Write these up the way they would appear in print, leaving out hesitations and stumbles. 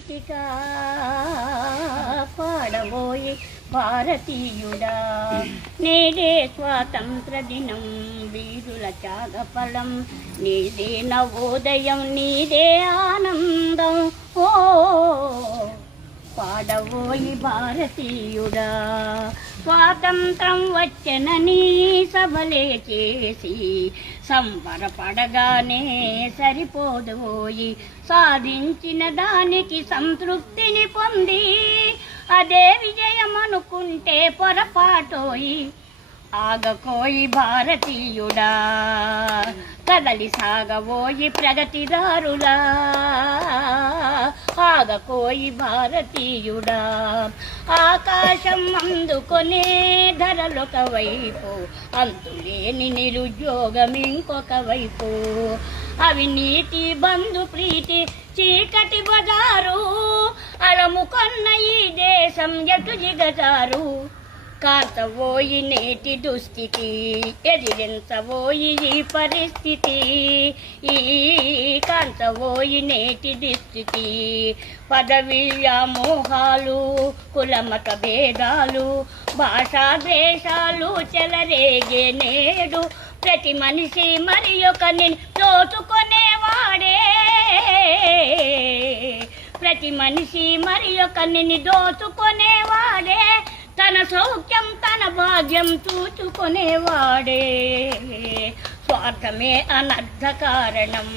గీతికా పాడబోయి భారతీయుడా నేడే స్వాతంత్ర దినం వీరుల త్యాగఫలం నీదే నవోదయం నీదే ఆనందం ఓ పాడబోయి భారతీయుడా స్వాతంత్రం వచ్చనని సభలే చేసి సంబరపడగానే సరిపోదోయి సాధించిన దానికి సంతృప్తిని పొంది అదే విజయం అనుకుంటే పొరపాటోయి ఆగకోయి భారతీయుడా కదలి సాగబోయి ప్రగతిదారులా ఆగకోయి భారతీయుడా ఆకాశం అందుకొనే ధరలొక వైపు అంతులేని నిరుద్యోగం ఇంకొక వైపు అవినీతి బంధు ప్రీతి చీకటి బజారు అలముకొన్న ఈ దేశం ఎటు జిగజారు కాంతవోయి నేటి దుస్థితి ఎదిరించబోయి ఈ పరిస్థితి ఈ కాంతవోయి నేటి దుస్థితి పదవి వ్యామోహాలు కులమత భేదాలు భాషా ద్వేషాలు చెలరేగే నేడు ప్రతి మనిషి మరి ఒకరిని దోచుకునేవాడే ప్రతి మనిషి మరి ఒకరిని దోచుకునేవాడే తన సౌఖ్యం తన భాగ్యం చూచుకునేవాడే స్వార్థమే అనర్థ కారణం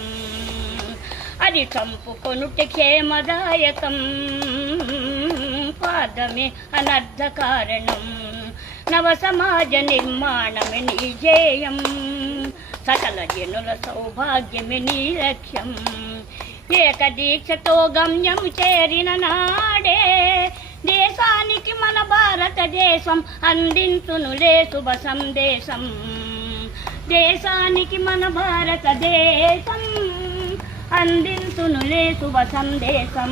అది చంపుకొనుట క్షేమదాయకం స్వార్థమే అనర్థ కారణం నవ సమాజ నిర్మాణమే నీ ధ్యేయం సకల జనుల సౌభాగ్యమే నీ లక్ష్యం ఏకదీక్షతో గమ్యం చేరిన నాడే దేశానికి మన భారతదేశం అందించునులే శుభ సందేశం దేశానికి మన భారతదేశం అందించునులే శుభ సందేశం